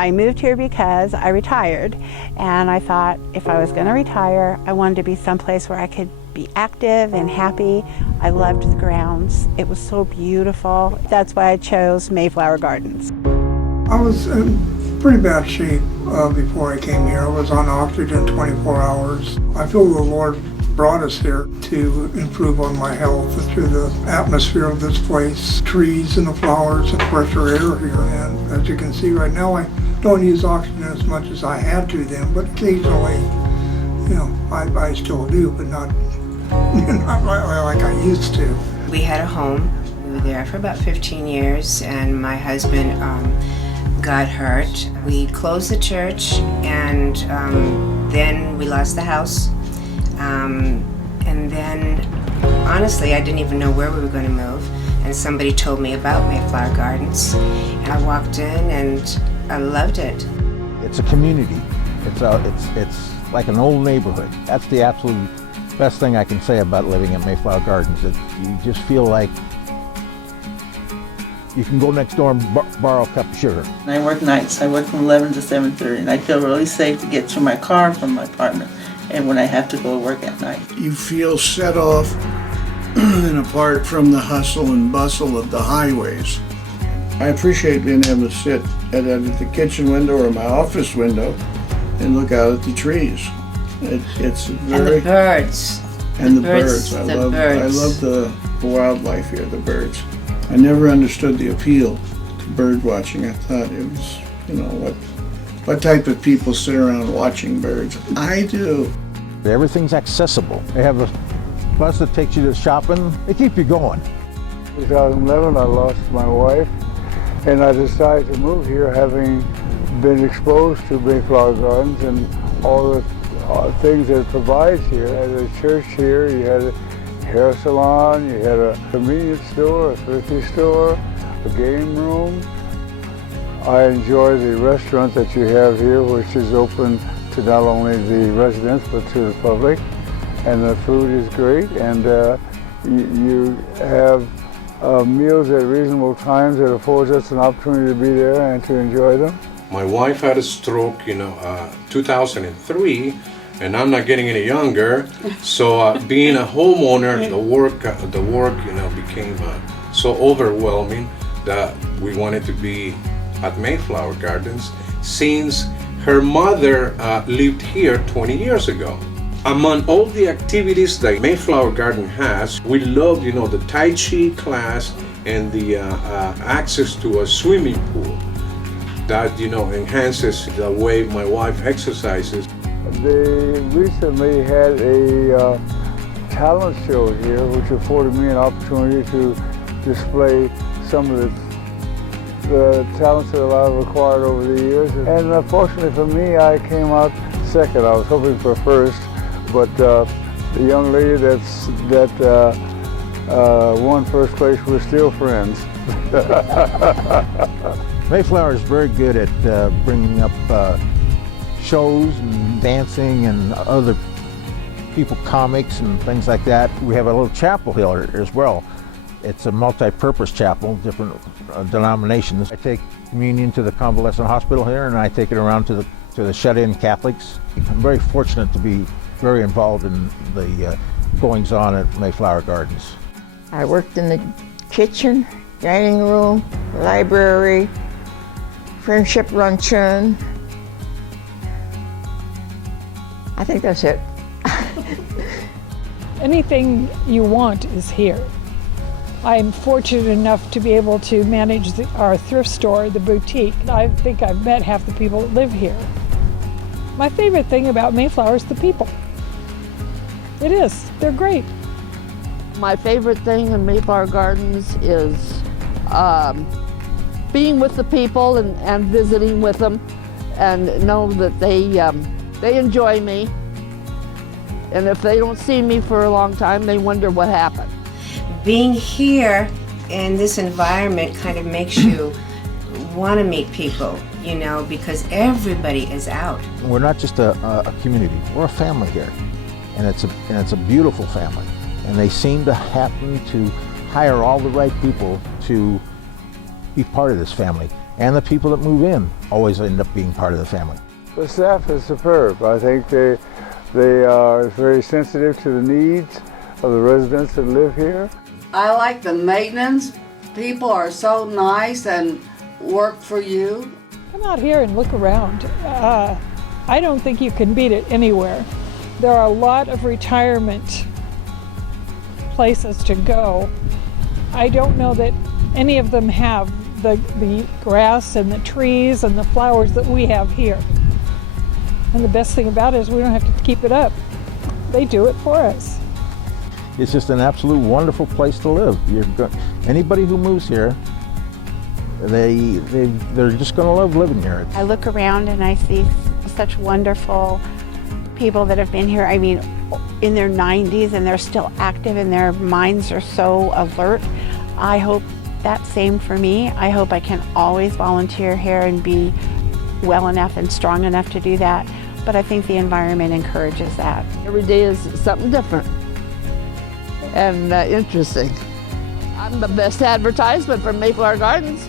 I moved here because I retired, and I thought if I was going to retire, I wanted to be someplace where I could be active and happy. I loved the grounds. It was so beautiful. That's why I chose Mayflower Gardens. I was in pretty bad shape before I came here. I was on oxygen 24 hours. I feel the Lord brought us here to improve on my health and through the atmosphere of this place, trees and the flowers and fresher air here. And as you can see right now, I don't use oxygen as much as I had to then, but occasionally, I still do, but not like I used to. We had a home. We were there for about 15 years, and my husband got hurt. We closed the church, and then we lost the house. And then, honestly, I didn't even know where we were going to move. And somebody told me about Mayflower Gardens. And I walked in, and I loved it. It's a community. It's like an old neighborhood. That's the absolute best thing I can say about living at Mayflower Gardens. You just feel like you can go next door and borrow a cup of sugar. I work nights. I work from 11 to 7:30, and I feel really safe to get to my car from my apartment and when I have to go to work at night. You feel set off and apart from the hustle and bustle of the highways. I appreciate being able to sit at the kitchen window or my office window and look out at the trees. It's very... And the birds. And the birds. I love the wildlife here, the birds. I never understood the appeal to bird watching. I thought it was, what type of people sit around watching birds? I do. Everything's accessible. They have a bus that takes you to shopping. They keep you going. In 2011, I lost my wife, and I decided to move here having been exposed to Mayflower Gardens and all the things that it provides here. You had a church here, you had a hair salon, you had a convenience store, a thrifty store, a game room. I enjoy the restaurant that you have here, which is open to not only the residents but to the public, and the food is great, and you have meals at reasonable times that affords us an opportunity to be there and to enjoy them. My wife had a stroke, 2003, and I'm not getting any younger. So being a homeowner, the work, became so overwhelming that we wanted to be at Mayflower Gardens since her mother lived here 20 years ago. Among all the activities that Mayflower Garden has, we love, the Tai Chi class and the access to a swimming pool that, enhances the way my wife exercises. They recently had a talent show here, which afforded me an opportunity to display some of the talents that I've acquired over the years. And unfortunately for me, I came out second. I was hoping for first, but the young lady that won first place, we're still friends. Mayflower is very good at bringing up shows and dancing and other people comics and things like that. We have a little chapel here as well. It's a multi-purpose chapel, different denominations. I take communion to the convalescent hospital here, and I take it around to the shut-in Catholics. I'm very fortunate to be very involved in the goings-on at Mayflower Gardens. I worked in the kitchen, dining room, library, friendship luncheon. I think that's it. Anything you want is here. I'm fortunate enough to be able to manage our thrift store, the boutique. I think I've met half the people that live here. My favorite thing about Mayflower is the people. It is. They're great. My favorite thing in Mayflower Gardens is being with the people and visiting with them, and know that they enjoy me. And if they don't see me for a long time, they wonder what happened. Being here in this environment kind of makes you want to meet people, because everybody is out. We're not just a community, we're a family here. And it's a beautiful family. And they seem to happen to hire all the right people to be part of this family. and the people that move in always end up being part of the family. The staff is superb. I think they are very sensitive to the needs of the residents that live here. I like the maintenance. People are so nice and work for you. Come out here and look around. I don't think you can beat it anywhere. There are a lot of retirement places to go. I don't know that any of them have the grass and the trees and the flowers that we have here. And the best thing about it is we don't have to keep it up. They do it for us. It's just an absolute wonderful place to live. Anybody who moves here, they're just going to love living here. I look around and I see such wonderful people that have been here, I mean, in their 90s, and they're still active and their minds are so alert. I hope that's same for me. I hope I can always volunteer here and be well enough and strong enough to do that. But I think the environment encourages that. Every day is something different and interesting. I'm the best advertisement for Mayflower Gardens.